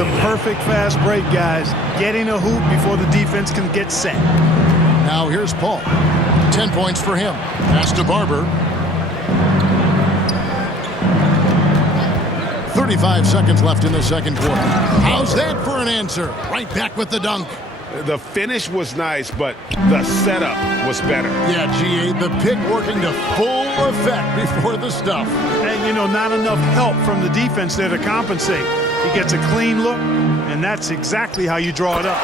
The perfect fast break, guys. Getting a hoop before the defense can get set. Now here's Paul. 10 points for him. Pass to Barber. 35 seconds left in the second quarter. How's that for an answer? Right back with the dunk. The finish was nice, but the setup was better. Yeah, G.A., the pick working to full effect before the stuff. And, you know, not enough help from the defense there to compensate. He gets a clean look, and that's exactly how you draw it up.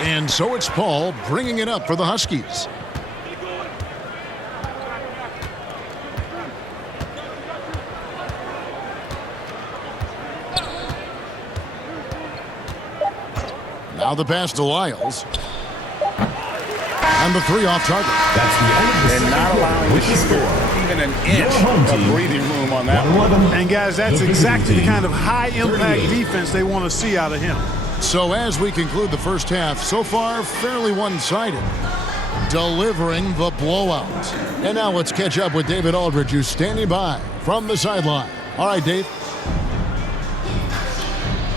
And so it's Paul bringing it up for the Huskies. Now the pass to Lyles. And the three off target. That's the end of the And not allowing with the score. even an inch of breathing room on that one. And, guys, that's exactly the kind of high-impact defense they want to see out of him. So as we conclude the first half, so far fairly one-sided, delivering the blowout. And now let's catch up with David Aldridge, who's standing by from the sideline. All right, Dave.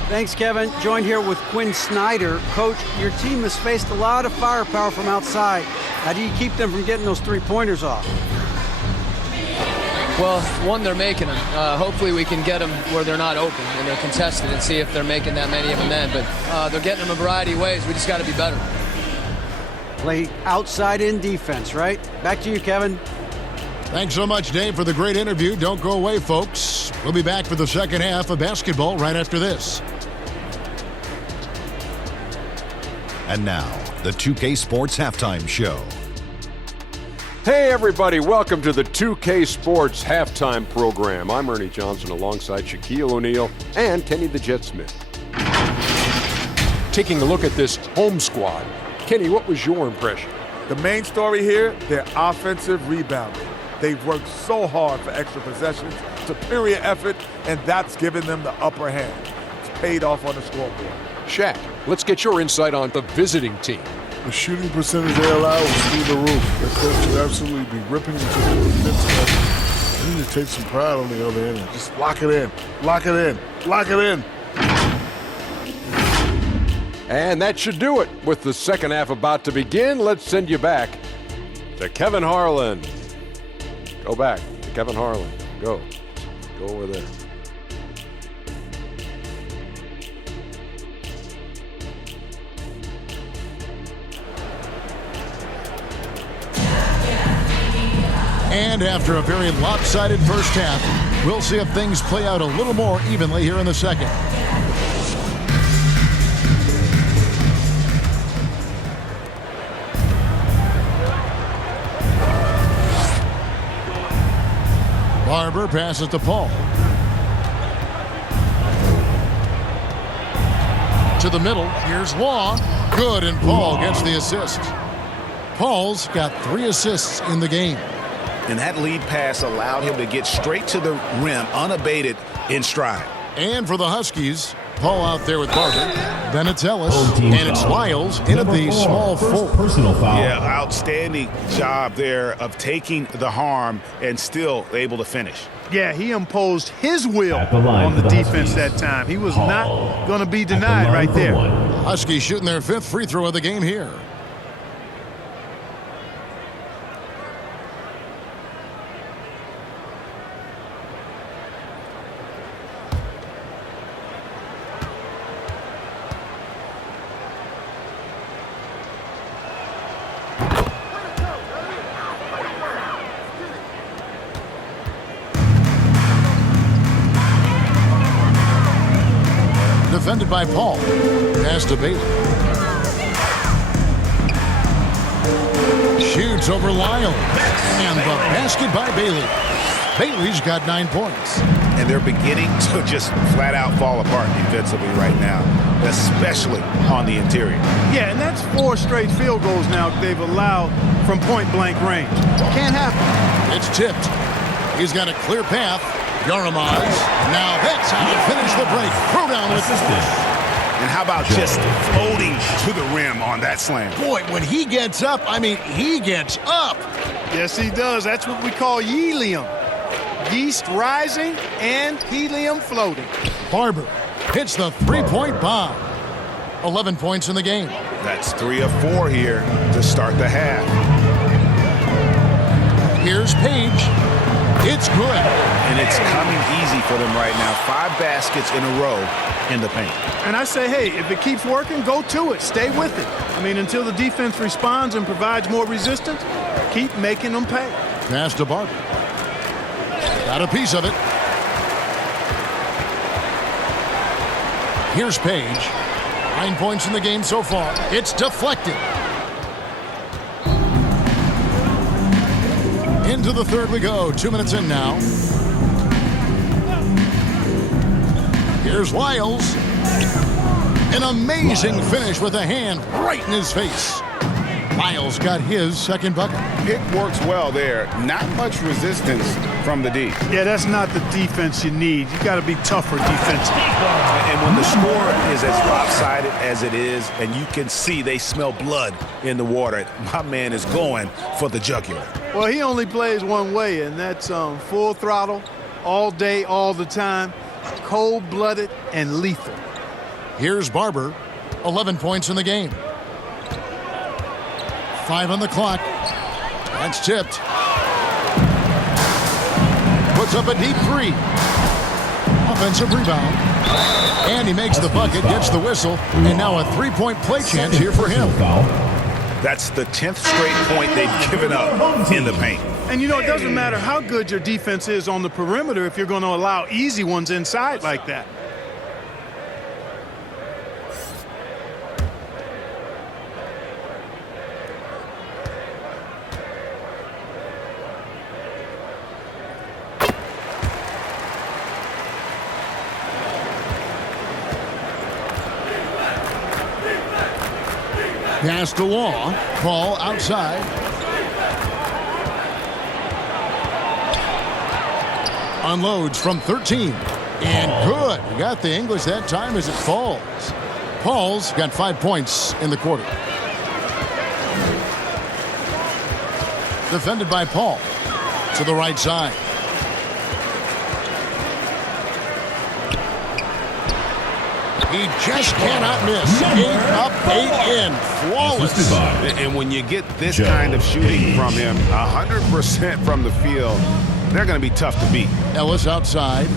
Thanks, Kevin. Joined here with Quinn Snyder. Coach, your team has faced a lot of firepower from outside. How do you keep them from getting those three-pointers off? Well, one, they're making them. Hopefully we can get them where they're not open and they're contested and see if they're making that many of them then. But they're getting them a variety of ways. We just got to be better. Play outside-in defense, right? Back to you, Kevin. Thanks so much, Dave, for the great interview. Don't go away, folks. We'll be back for the second half of basketball right after this. And now, the 2K Sports Halftime Show. Hey everybody, welcome to the 2K Sports Halftime Program. I'm Ernie Johnson alongside Shaquille O'Neal and Kenny the Jet Smith. Taking a look at this home squad. Kenny, what was your impression? The main story here, their offensive rebounding. They've worked so hard for extra possessions, superior effort, and that's given them the upper hand. It's paid off on the scoreboard. Shaq, let's get your insight on the visiting team. The shooting percentage they allow was through the roof. Their coach should absolutely be ripping into the defensive effort. They need to take some pride on the other end and just lock it in, lock it in, lock it in. And that should do it. With the second half about to begin, let's send you back to Kevin Harlan. Go back to Kevin Harlan. Go over there. And after a very lopsided first half, we'll see if things play out a little more evenly here in the second. Barber passes to Paul. To the middle, here's Law. Good, and Paul gets the assist. Paul's got 3 assists in the game. And that lead pass allowed him to get straight to the rim, unabated in stride. And for the Huskies, Paul out there with Barber. Then it's Ellis, and it's Lyles in at the small forward. Personal foul. Yeah, outstanding job there of taking the harm and still able to finish. Yeah, he imposed his will on the defense that time. He was not going to be denied right there. Huskies shooting their 5th free throw of the game here. Defended by Paul. Pass to Bailey. Shoots over Lyle. And the basket by Bailey. Bailey's got 9 points. And they're beginning to just flat out fall apart defensively right now, especially on the interior. Yeah, and that's 4 straight field goals now they've allowed from point-blank range. Can't happen. It's tipped. He's got a clear path. Yaramaz. Now that's how to finish the break. Throw down with this. And how about just floating to the rim on that slam? Boy, when he gets up, I mean, he gets up. Yes, he does. That's what we call helium. yeast rising and helium floating. Barber hits the three-point bomb. 11 points in the game. That's 3 of 4 here to start the half. Here's Page. It's good. And it's coming easy for them right now. 5 baskets in a row in the paint. And I say, hey, if it keeps working, go to it. Stay with it. I mean, until the defense responds and provides more resistance, keep making them pay. Pass to Barber. Got a piece of it. Here's Page. 9 points in the game so far. It's deflected. Into the third we go. 2 minutes in now. Here's Wiles. An amazing finish with a hand right in his face. Wiles got his second bucket. It works well there. Not much resistance from the D. Yeah, that's not the defense you need. You got to be tougher defensively. And when the score is as lopsided as it is, and you can see they smell blood in the water, my man is going for the jugular. Well, he only plays one way, and that's full throttle, all day, all the time, cold-blooded and lethal. Here's Barber. 11 points in the game. 5 on the clock. That's tipped. Puts up a deep 3. Offensive rebound. And he makes the bucket, gets the whistle, and now a 3-point play chance here for him. That's the 10th straight point they've given up in the paint. And, you know, it doesn't matter how good your defense is on the perimeter if you're going to allow easy ones inside like that. Pass to Law. Ball outside. Unloads from 13. And good. He got the English that time as it falls. Paul's got 5 points in the quarter. Defended by Paul. To the right side. He just cannot miss. 8 up, 8 in. Flawless. And when you get this kind of shooting from him, 100% from the field, they're going to be tough to beat. Ellis outside.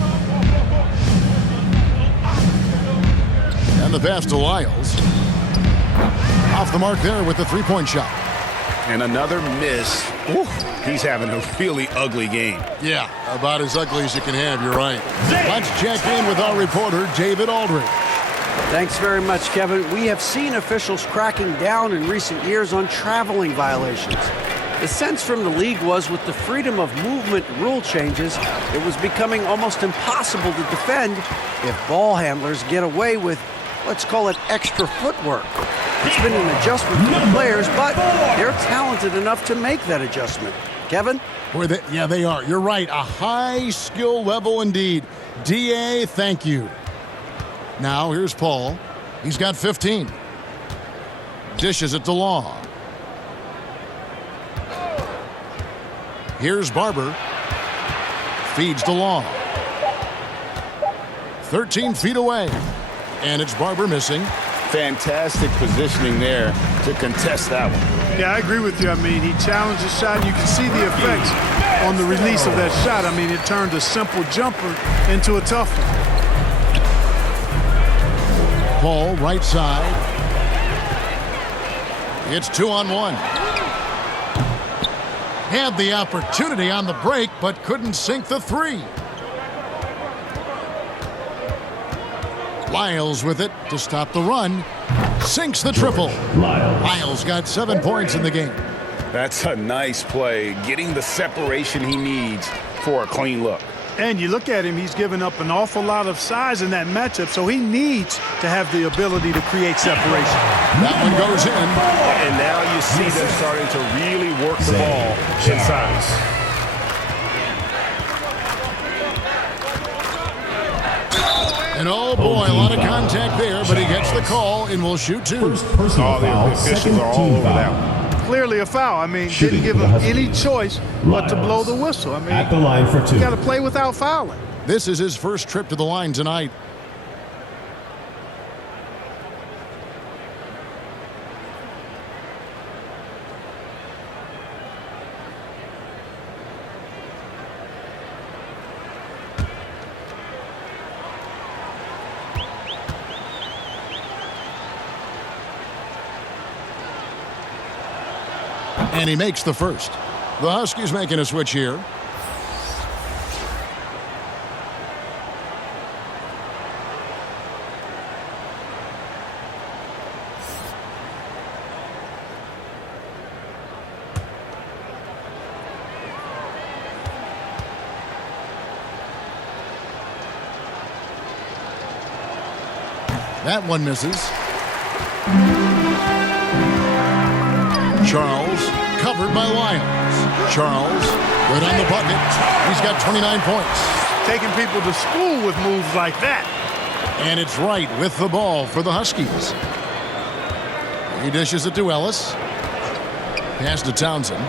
And the pass to Wiles. Off the mark there with the three-point shot. And another miss. Ooh, he's having a really ugly game. Yeah, about as ugly as you can have, you're right. Let's check in with our reporter, David Aldridge. Thanks very much, Kevin. We have seen officials cracking down in recent years on traveling violations. The sense from the league was with the freedom of movement rule changes, it was becoming almost impossible to defend if ball handlers get away with, let's call it, extra footwork. It's been an adjustment for the players, but they're talented enough to make that adjustment. Kevin? Yeah, they are. You're right. A high skill level indeed. DA, thank you. Now, here's Paul. He's got 15. Dishes it to Law. Here's Barber. Feeds to Law. 13 feet away. And it's Barber missing. Fantastic positioning there to contest that one. Yeah, I agree with you. I mean, he challenged the shot, and you can see the effects on the release of that shot. I mean, it turned a simple jumper into a tough one. Paul, right side. It's 2-on-1. Had the opportunity on the break, but couldn't sink the three. Lyles with it to stop the run. Sinks the triple. Lyles got 7 points in the game. That's a nice play, getting the separation he needs for a clean look. And you look at him, he's given up an awful lot of size in that matchup, so he needs to have the ability to create separation. That one goes in. And now you see them starting to really work the ball inside. And oh boy, a lot of contact there, but he gets the call and will shoot two. The officials are all over that one. clearly a foul. I mean, didn't give him any choice but to blow the whistle. I mean, at the line for 2. You got to play without fouling. This is his first trip to the line tonight. And he makes the first. The Huskies making a switch here. That one misses. Charles, covered by Lyons. Charles, good on the bucket. He's got 29 points. Taking people to school with moves like that. And it's Wright with the ball for the Huskies. He dishes it to Ellis. Pass to Townsend.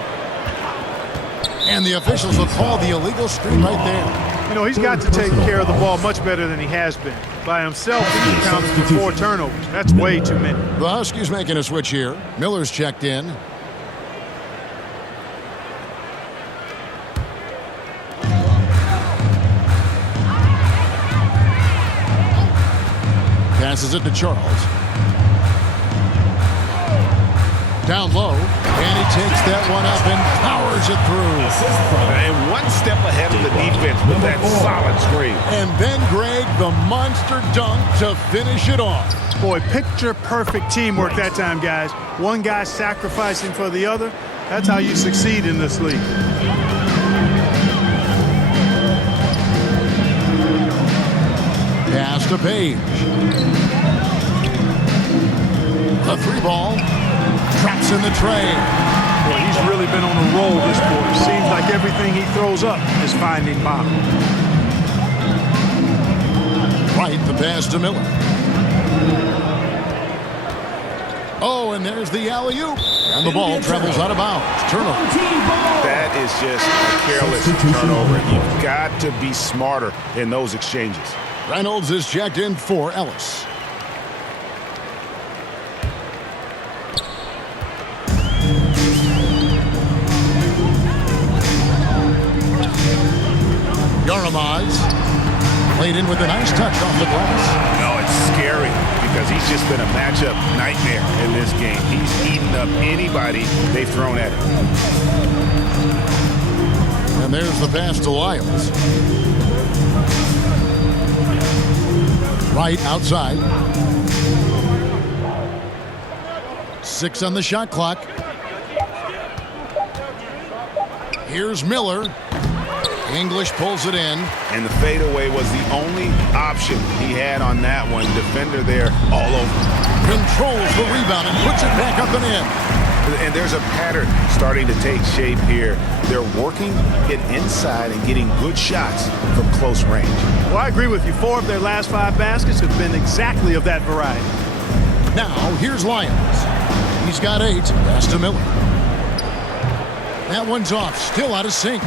And the officials will call the illegal screen right there. You know, he's got to take care of the ball much better than he has been. By himself, he accounted for 4 turnovers. That's way too many. The Huskies making a switch here. Miller's checked in. Passes it to Charles. Down low, and he takes that one up and powers it through. And one step ahead of the defense with that solid screen. And then Greg, the monster dunk to finish it off. Boy, picture-perfect teamwork that time, guys. One guy sacrificing for the other. That's how you succeed in this league. Pass to Page. The 3-ball. Traps in the tray. Boy, he's really been on a roll this quarter. Seems like everything he throws up is finding bottom. Right, the pass to Miller. Oh, and there's the alley-oop. And the ball travels out of bounds. Turnover. That is just a careless turnover. You've got to be smarter in those exchanges. Reynolds is checked in for Ellis. Yaramaz played in with a nice touch off the glass. No, it's scary because he's just been a matchup nightmare in this game. He's eaten up anybody they've thrown at him. And there's the pass to Lyles. Right outside. 6 on the shot clock. Here's Miller. English pulls it in. And the fadeaway was the only option he had on that one. Defender there all over. Controls the rebound and puts it back up and in. And there's a pattern starting to take shape here. They're working it inside and getting good shots from close range. Well, I agree with you. 4 of their last 5 baskets have been exactly of that variety. Now, here's Lyons. He's got 8. Pass to Miller. That one's off. Still out of sync.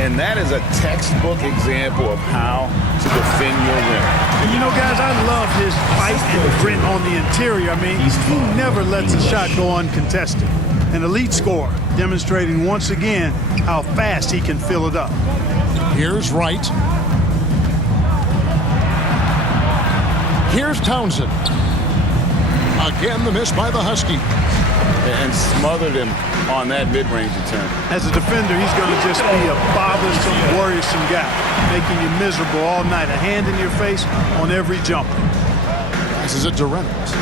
And that is a textbook example of how to defend your rim. And you know, guys, I love his fight and grit on the interior. I mean, he never lets a shot go uncontested. An elite scorer, demonstrating once again how fast he can fill it up. Here's Wright. Here's Townsend. Again, the miss by the Huskies. And smothered him on that mid-range attempt. As a defender, he's going to just be a bothersome, worrisome guy, making you miserable all night. A hand in your face on every jumper. Passes it to Reynolds.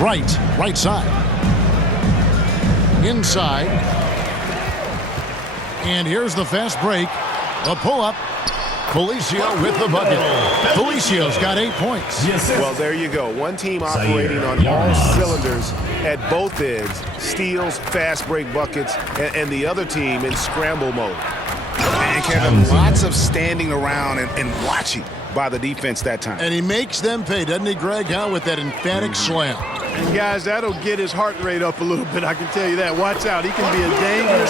Right side. Inside. And here's the fast break. A pull-up. Felicio with the bucket. Felicio's got 8 points. Well, there you go. One team operating on all cylinders at both ends. Steals, fast break buckets, and the other team in scramble mode. And Kevin, lots of standing around and watching by the defense that time. And he makes them pay, doesn't he, Greg? With that emphatic slam. And guys, that'll get his heart rate up a little bit, I can tell you that. Watch out, he can be a dangerous